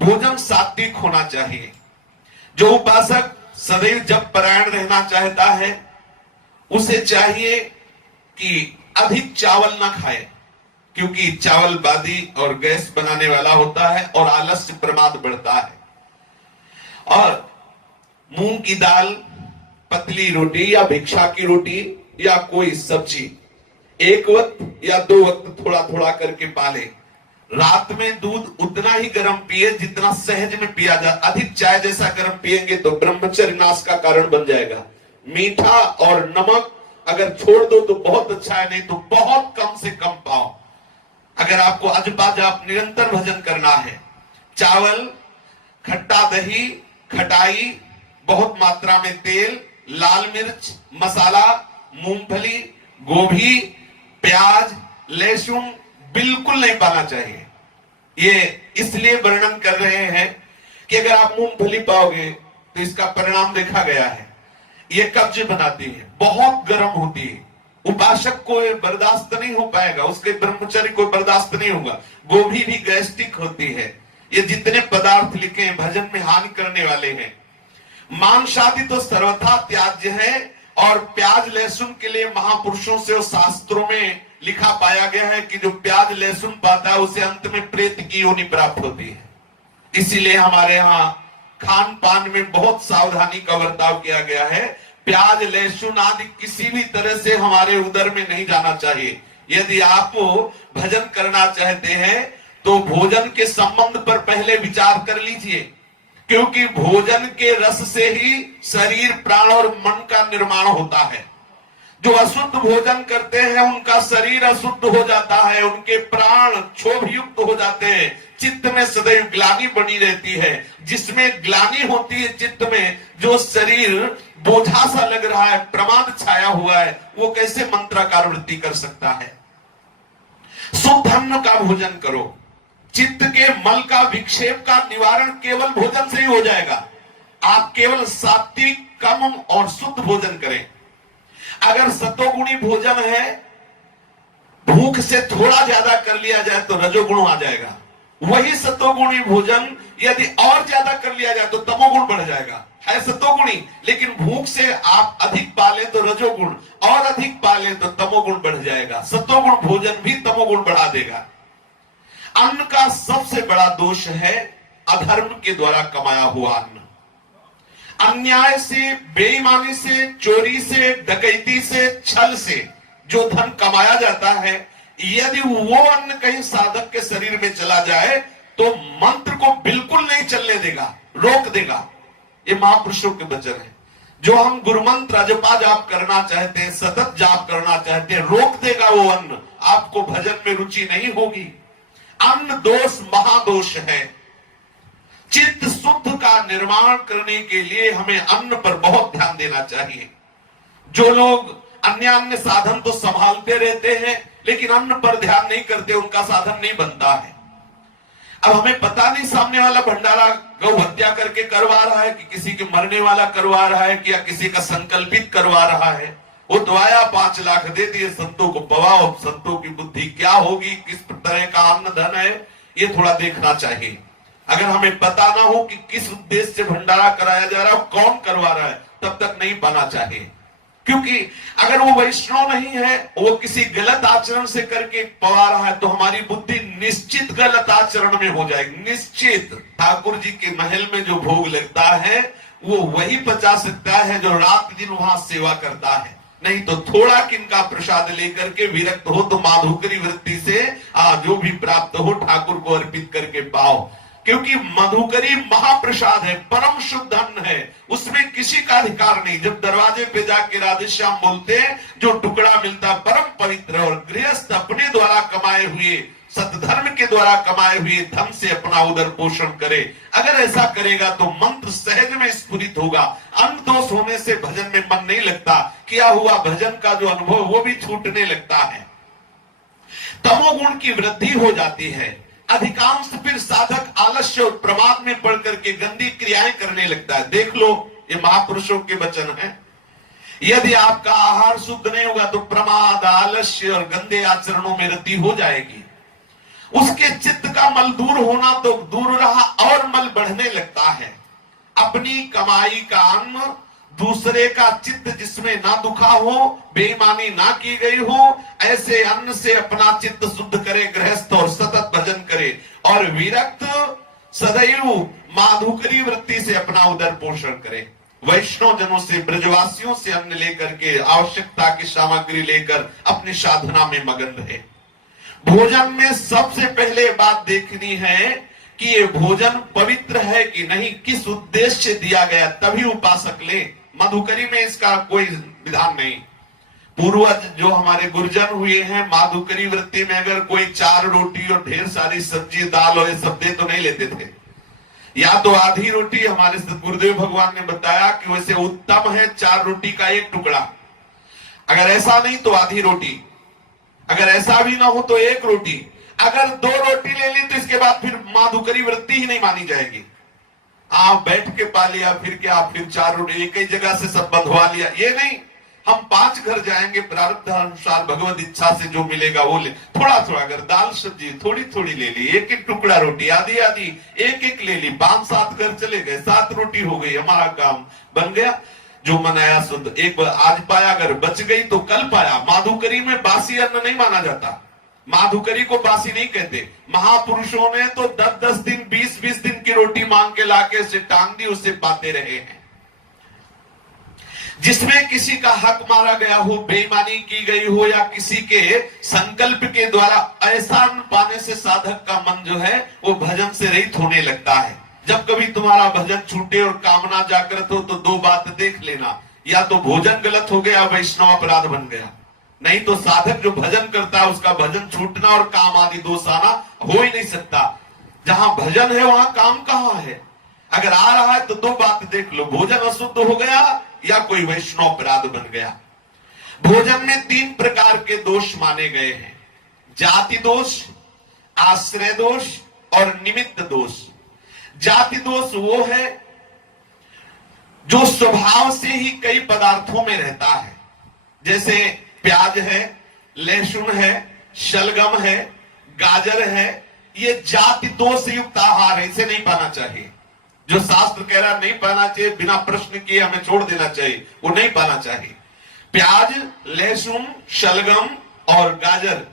भोजन सात्विक होना चाहिए। जो उपासक सदैव जप परायण रहना चाहता है उसे चाहिए कि अधिक चावल ना खाए, क्योंकि चावल बादी और गैस बनाने वाला होता है और आलस्य प्रमाद बढ़ता है। और मूंग की दाल, पतली रोटी या भिक्षा की रोटी या कोई सब्जी एक वक्त या 2 वक्त थोड़ा थोड़ा करके पाले। रात में दूध उतना ही गर्म पिए जितना सहज में पिया जा। अधिक चाय जैसा गर्म पिएंगे तो ब्रह्मचर्य नाश का कारण बन जाएगा। मीठा और नमक अगर छोड़ दो तो बहुत अच्छा है, नहीं तो बहुत कम से कम पाओ। अगर आपको अजपा जाप निरंतर भजन करना है, चावल, खट्टा दही, खटाई, बहुत मात्रा में तेल, लाल मिर्च, मसाला, मूंगफली, गोभी, प्याज, लहसुन बिल्कुल नहीं पाना चाहिए। ये इसलिए वर्णन कर रहे हैं कि अगर आप मूंगफली पाओगे तो इसका परिणाम देखा गया है, ये कब्ज बनाती है, बहुत गर्म होती है, उपासक को बर्दाश्त नहीं हो पाएगा, उसके ब्रह्मचर्य को बर्दाश्त नहीं होगा। गोभी भी गैस्ट्रिक होती है। ये जितने पदार्थ लिखे हैं भजन में हानि करने वाले हैं। मांस आदि तो सर्वथा त्याज्य है, और प्याज लहसुन के लिए महापुरुषों से और शास्त्रों में लिखा पाया गया है कि जो प्याज लहसुन पाता है उसे अंत में प्रेत की योनि प्राप्त होती है। इसीलिए हमारे यहाँ खान पान में बहुत सावधानी का बर्ताव किया गया है। प्याज लहसुन आदि किसी भी तरह से हमारे उदर में नहीं जाना चाहिए। यदि आप भजन करना चाहते हैं तो भोजन के संबंध पर पहले विचार कर लीजिए, क्योंकि भोजन के रस से ही शरीर, प्राण और मन का निर्माण होता है। जो अशुद्ध भोजन करते हैं उनका शरीर अशुद्ध हो जाता है, उनके प्राण क्षोभयुक्त हो जाते हैं, चित्त में सदैव ग्लानि बनी रहती है। जिसमें ग्लानि होती है चित्त में, जो शरीर बोझा सा लग रहा है, प्रमाद छाया हुआ है, वो कैसे मंत्राकार वृत्ति कर सकता है। शुद्ध अन्न का भोजन करो। चित्त के मल का, विक्षेप का निवारण केवल भोजन से ही हो जाएगा। आप केवल सात्विक, कम और शुद्ध भोजन करें। अगर सतोगुणी भोजन है, भूख से थोड़ा ज्यादा कर लिया जाए तो रजोगुण आ जाएगा। वही सतोगुणी भोजन यदि और ज्यादा कर लिया जाए तो तमोगुण बढ़ जाएगा। है सतोगुणी, लेकिन भूख से आप अधिक पाले तो रजोगुण, और अधिक पाले तो तमोगुण बढ़ जाएगा। सतोगुण भोजन भी तमोगुण बढ़ा देगा। अन्न का सबसे बड़ा दोष है अधर्म के द्वारा कमाया हुआ अन्न। अन्याय से, बेईमानी से, चोरी से, डकैती से, छल से जो धन कमाया जाता है, यदि वो अन्न कहीं साधक के शरीर में चला जाए तो मंत्र को बिल्कुल नहीं चलने देगा, रोक देगा। ये महापुरुषों के वचन है। जो हम गुरु मंत्र जपा जाप करना चाहते हैं, सतत जाप करना चाहते हैं, रोक देगा वो अन्न। आपको भजन में रुचि नहीं होगी। अन्न दोष महादोष है। चित्त शुद्ध का निर्माण करने के लिए हमें अन्न पर बहुत ध्यान देना चाहिए। जो लोग अन्य साधन तो संभालते रहते हैं लेकिन अन्न पर ध्यान नहीं करते, उनका साधन नहीं बनता है। अब हमें पता नहीं सामने वाला भंडारा गौ हत्या करके करवा रहा है कि किसी के मरने वाला करवा रहा है कि या किसी का संकल्पित करवा रहा है। वो दवाया 5 लाख दे दिए, संतों को पवाओ, संतों की बुद्धि क्या होगी, किस तरह का अन्न धन है, ये थोड़ा देखना चाहिए। अगर हमें पता ना हो कि किस उद्देश्य से भंडारा कराया जा रहा है, कौन करवा रहा है, तब तक नहीं पाना चाहिए। क्योंकि अगर वो वैष्णव नहीं है, वो किसी गलत आचरण से करके पवा रहा है, तो हमारी बुद्धि निश्चित गलत आचरण में हो जाएगी, निश्चित। ठाकुर जी के महल में जो भोग लगता है वो वही पचा सकता है जो रात दिन वहां सेवा करता है। नहीं तो थोड़ा किनका प्रसाद लेकर के विरक्त हो तो माधुकरी वृत्ति से जो भी प्राप्त हो ठाकुर को अर्पित करके पाओ। क्योंकि मधुकरी महाप्रसाद है, परम शुद्ध अन्न है, उसमें किसी का अधिकार नहीं। जब दरवाजे पे जाके राधेश्याम बोलते हैं, जो टुकड़ा मिलता परम पवित्र, और गृहस्थ अपने द्वारा कमाए हुए, सतधर्म के द्वारा कमाए हुए धन से अपना उदर पोषण करे। अगर ऐसा करेगा तो मंत्र सहज में स्फुरित होगा। अन्न दोष होने से भजन में मन नहीं लगता, किया हुआ भजन का जो अनुभव वो भी छूटने लगता है। तमोगुण की वृद्धि हो जाती है। अधिकांश फिर साधक आलस्य और प्रमाद में पड़ करके गंदी क्रियाएं करने लगता है। देख लो, ये महापुरुषों के वचन है। यदि आपका आहार शुद्ध नहीं होगा तो प्रमाद, आलस्य और गंदे आचरणों में रति हो जाएगी। उसके चित्त का मल दूर होना तो दूर रहा, और मल अपनी कमाई का अन्न, दूसरे का चित्त जिसमें ना दुखा हो, बेईमानी ना की गई हो, ऐसे अन्न से अपना चित्त शुद्ध करे गृहस्थ और सतत भजन करे। और विरक्त सदैव माधुकरी वृत्ति से अपना उदर पोषण करे। वैष्णव जनों से, ब्रजवासियों से अन्न लेकर के, आवश्यकता की सामग्री लेकर अपनी साधना में मगन रहे। भोजन में सबसे पहले बात देखनी है कि ये भोजन पवित्र है कि नहीं, किस उद्देश्य से दिया गया, तभी उपासक ले। माधुकरी में इसका कोई विधान नहीं। पूर्वज जो हमारे गुरुजन हुए हैं, माधुकरी वृत्ति में अगर कोई 4 रोटी और ढेर सारी सब्जी दाल और ये सब दे तो नहीं लेते थे, या तो आधी रोटी। हमारे गुरुदेव भगवान ने बताया कि वैसे उत्तम है 4 रोटी का 1 टुकड़ा, अगर ऐसा नहीं तो आधी रोटी, अगर ऐसा भी ना हो तो 1 रोटी। अगर 2 रोटी ले ली तो इसके बाद फिर माधुकरी वृत्ति ही नहीं मानी जाएगी। आप बैठ के पा लिया, फिर क्या, फिर 4 रोटी एक ही जगह से सब बंधवा लिया, ये नहीं। हम 5 घर जाएंगे, प्रारब्ध अनुसार भगवत इच्छा से जो मिलेगा वो ले। थोड़ा थोड़ा, अगर दाल सब्जी थोड़ी थोड़ी ले ली, 1-1 टुकड़ा रोटी, आधी आधी 1-1 ले ली, 5-7 घर चले गए, 7 रोटी हो गई, हमारा काम बन गया। जो मनाया शुद्ध, एक बार आज पाया, अगर बच गई तो कल पाया। माधुकरी में बासी अन्न नहीं माना जाता, माधुकरी को बासी नहीं कहते। महापुरुषों ने तो 10-10 दिन, 20-20 दिन की रोटी मांग के लाके उसे टांग दी, उससे पाते रहे हैं। जिसमें किसी का हक मारा गया हो, बेईमानी की गई हो, या किसी के संकल्प के द्वारा ऐसा पाने से साधक का मन जो है वो भजन से रहित होने लगता है। जब कभी तुम्हारा भजन छूटे और कामना जागृत हो तो 2 बात देख लेना, या तो भोजन गलत हो गया, वैष्णव अपराध बन गया, नहीं तो साधक जो भजन करता है उसका भजन छूटना और काम आदि दोष आना हो ही नहीं सकता। जहां भजन है वहां काम कहां है? अगर आ रहा है तो 2 बात देख लो, भोजन अशुद्ध हो गया या कोई वैष्णव अपराध बन गया। भोजन में 3 प्रकार के दोष माने गए हैं, जाति दोष, आश्रय दोष और निमित्त दोष। जाति दोष वो है जो स्वभाव से ही कई पदार्थों में रहता है, जैसे प्याज है, लहसुन है, शलगम है, गाजर है, ये जाति दोष युक्त आहार है, इसे नहीं पाना चाहिए। जो शास्त्र कह रहा नहीं पाना चाहिए, बिना प्रश्न किए हमें छोड़ देना चाहिए, वो नहीं पाना चाहिए। प्याज, लहसुन, शलगम और गाजर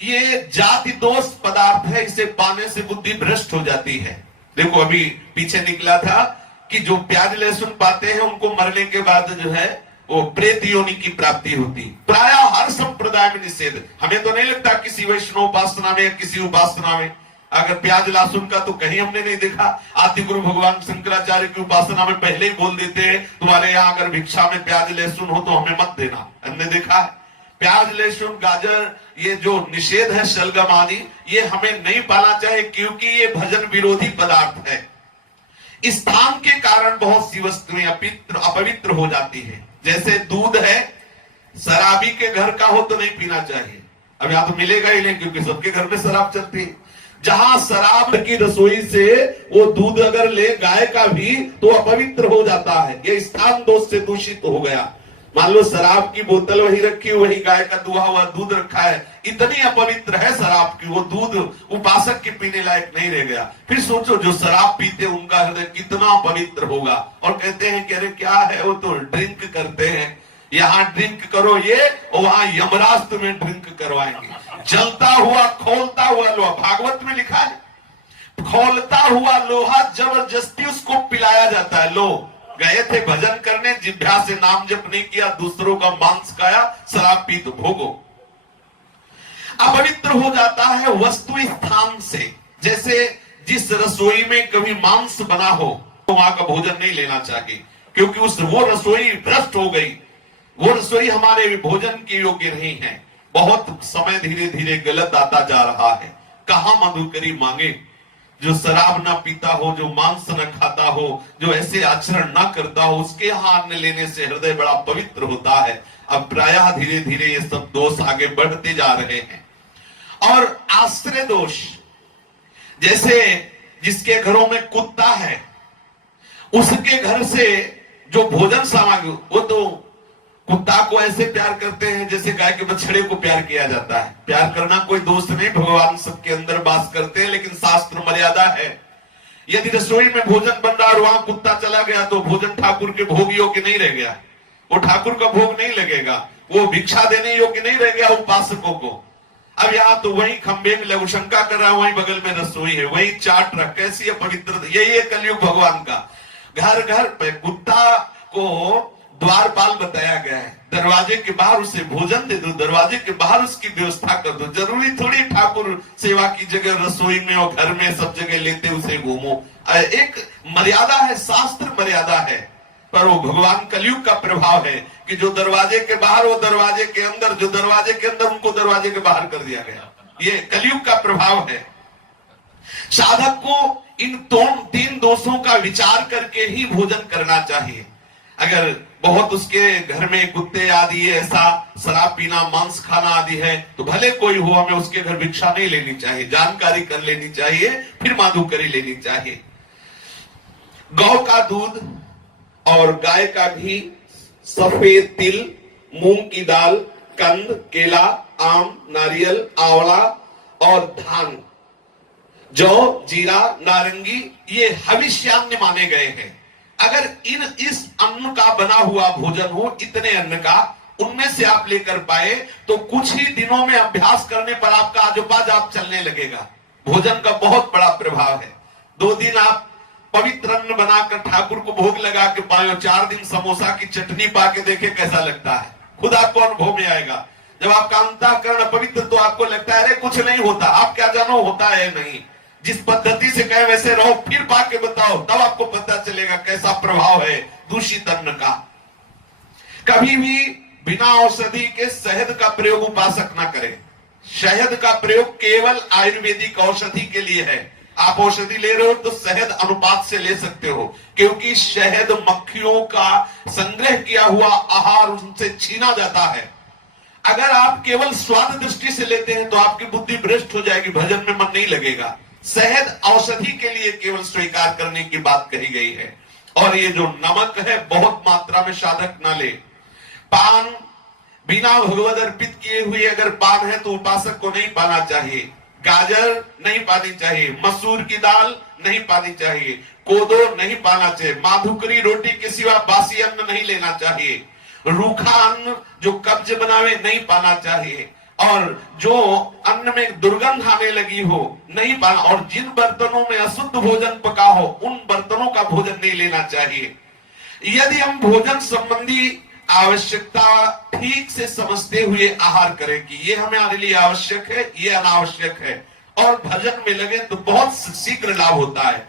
ये जाति दोष पदार्थ है, इसे पाने से बुद्धि भ्रष्ट हो जाती है। देखो अभी पीछे निकला था कि जो प्याज लहसुन पाते हैं उनको मरने के बाद जो है वो प्रेत योनि की प्राप्ति होती। प्राय हर संप्रदाय में निषेध। हमें तो नहीं लगता किसी वैष्णव उपासना में या किसी उपासना में अगर प्याज लहसुन का तो कहीं हमने नहीं देखा। आदि गुरु भगवान शंकराचार्य की उपासना में पहले ही बोल देते हैं, तुम्हारे यहाँ अगर भिक्षा में प्याज लहसुन हो तो हमें मत देना। हमने देखा है प्याज लहसुन गाजर ये जो निषेध है, शलगम आदि, ये हमें नहीं पाना चाहिए क्योंकि ये भजन विरोधी पदार्थ है। स्थान के कारण बहुत सी वस्तुएं अपवित्र हो जाती है। जैसे दूध है, शराबी के घर का हो तो नहीं पीना चाहिए। अब यहां तो मिलेगा ही नहीं क्योंकि सबके घर में शराब चलती है। जहां शराब की रसोई से वो दूध अगर ले गाय का भी तो अपवित्र हो जाता है, ये स्थान दोष से दूषित हो गया। मान लो शराब की बोतल वही रखी, वही गाय का दुहा हुआ दूध रखा है, इतनी अपवित्र है शराब की, वो दूध उपासक के पीने लायक नहीं रह गया। फिर सोचो जो शराब पीते उनका हृदय कितना पवित्र होगा। और कहते हैं कि अरे क्या है, वो तो ड्रिंक करते हैं, यहाँ ड्रिंक करो ये, और वहां यमराज तुम्हें ड्रिंक करवाएंगे। जलता हुआ खोलता हुआ लोहा, भागवत में लिखा है, खोलता हुआ लोहा जबरदस्ती उसको पिलाया जाता है। लो गए थे भजन करने, जिभ्या से नाम जप नहीं किया, दूसरों का मांस खाया, शराब पी तो भोगो। अपवित्र हो जाता है वस्तु स्थान से। जैसे जिस रसोई में कभी मांस बना हो तो वहां का भोजन नहीं लेना चाहिए क्योंकि वो रसोई भ्रष्ट हो गई, वो रसोई हमारे भोजन के योग्य नहीं है। बहुत समय धीरे धीरे गलत आता जा रहा है। कहां मधुकरी मांगे जो शराब ना पीता हो, जो मांस न खाता हो, जो ऐसे आचरण ना करता हो, उसके यहाँ अन्न लेने से हृदय बड़ा पवित्र होता है। अब प्रायः धीरे धीरे ये सब दोष आगे बढ़ते जा रहे हैं। और आश्रय दोष, जैसे जिसके घरों में कुत्ता है उसके घर से जो भोजन सामग्री, वो तो कुत्ता को ऐसे प्यार करते हैं जैसे गाय के बछड़े को प्यार किया जाता है। प्यार करना कोई दोष नहीं, भगवान सबके अंदर वास करते हैं, लेकिन शास्त्र मर्यादा है। यदि रसोई में भोजन बन रहा और वहां कुत्ता चला गया तो भोजन ठाकुर के भोग योग्य नहीं रह गया, वो ठाकुर का भोग नहीं लगेगा, वो भिक्षा देने योग्य नहीं रह गया उपासकों को। अब यहाँ तो वही खंबे में लघुशंका कर रहा है, वही बगल में रसोई है, वही चाट रहा, कैसी है पवित्र। यही है कलयुग भगवान का। घर घर पे कुत्ता को द्वारपाल बताया गया है, दरवाजे के बाहर उसे भोजन दे दो, दरवाजे के बाहर उसकी व्यवस्था कर दो। जरूरी थोड़ी ठाकुर सेवा की जगह रसोई में और घर में सब जगह लेते उसे घूमो। एक मर्यादा है, शास्त्र मर्यादा है, पर वो भगवान कलयुग का प्रभाव है कि जो दरवाजे के बाहर वो दरवाजे के अंदर, जो दरवाजे के अंदर उनको दरवाजे के बाहर कर दिया गया। ये कलयुग का प्रभाव है। साधक को इन तीन दोषों का विचार करके ही भोजन करना चाहिए। अगर बहुत उसके घर में कुत्ते आदि ऐसा शराब पीना, मांस खाना आदि है तो भले कोई हो, हमें उसके घर भिक्षा नहीं लेनी चाहिए, जानकारी कर लेनी चाहिए, फिर माधुकरी लेनी चाहिए। गौ का दूध और गाय का घी, सफेद तिल, मूंग की दाल, कंद, केला, आम, नारियल, आंवला और धान, जौ, जीरा, नारंगी, ये हविष्यान्न माने गए हैं। अगर इस अन्न का बना हुआ भोजन हो, इतने अन्न का, उनमें से आप लेकर पाए तो कुछ ही दिनों में अभ्यास करने पर आपका आजोबाज आप चलने लगेगा। भोजन का बहुत बड़ा प्रभाव है। 2 दिन आप पवित्र अन्न बनाकर ठाकुर को भोग लगा के पाए, 4 दिन समोसा की चटनी पाके देखे कैसा लगता है, खुद आपको अनुभव में आएगा। जब आपका अंतःकरण पवित्र तो आपको लगता है अरे कुछ नहीं होता। आप क्या जानो होता है नहीं, जिस पद्धति से कहे वैसे रहो, फिर पाके बताओ, तब आपको पता चलेगा कैसा प्रभाव है दूषित अन्न का। कभी भी बिना औषधि के शहद का प्रयोग उपासक ना करें। शहद का प्रयोग केवल आयुर्वेदिक औषधि के लिए है। आप औषधि ले रहे हो तो शहद अनुपात से ले सकते हो, क्योंकि शहद मक्खियों का संग्रह किया हुआ आहार उनसे छीना जाता है। अगर आप केवल स्वाद दृष्टि से लेते हैं तो आपकी बुद्धि भ्रष्ट हो जाएगी, भजन में मन नहीं लगेगा। शहद औषधि के लिए केवल स्वीकार करने की बात कही गई है। और ये जो नमक है बहुत मात्रा में साधक ना ले। पान बिना भगवद अर्पित किए हुए अगर पान है तो उपासक को नहीं पाना चाहिए। गाजर नहीं पानी चाहिए, मसूर की दाल नहीं पानी चाहिए, कोदो नहीं पाना चाहिए, माधुकरी रोटी के सिवा बासी अन्न नहीं लेना चाहिए, रूखा अन्न जो कब्ज बनावे नहीं पाना चाहिए, और जो अन्न में दुर्गंध आने लगी हो नहीं पाना, और जिन बर्तनों में अशुद्ध भोजन पका हो उन बर्तनों का भोजन नहीं लेना चाहिए। यदि हम भोजन संबंधी आवश्यकता ठीक से समझते हुए आहार करें कि ये हमारे लिए आवश्यक है, ये अनावश्यक है, और भजन में लगे तो बहुत शीघ्र लाभ होता है।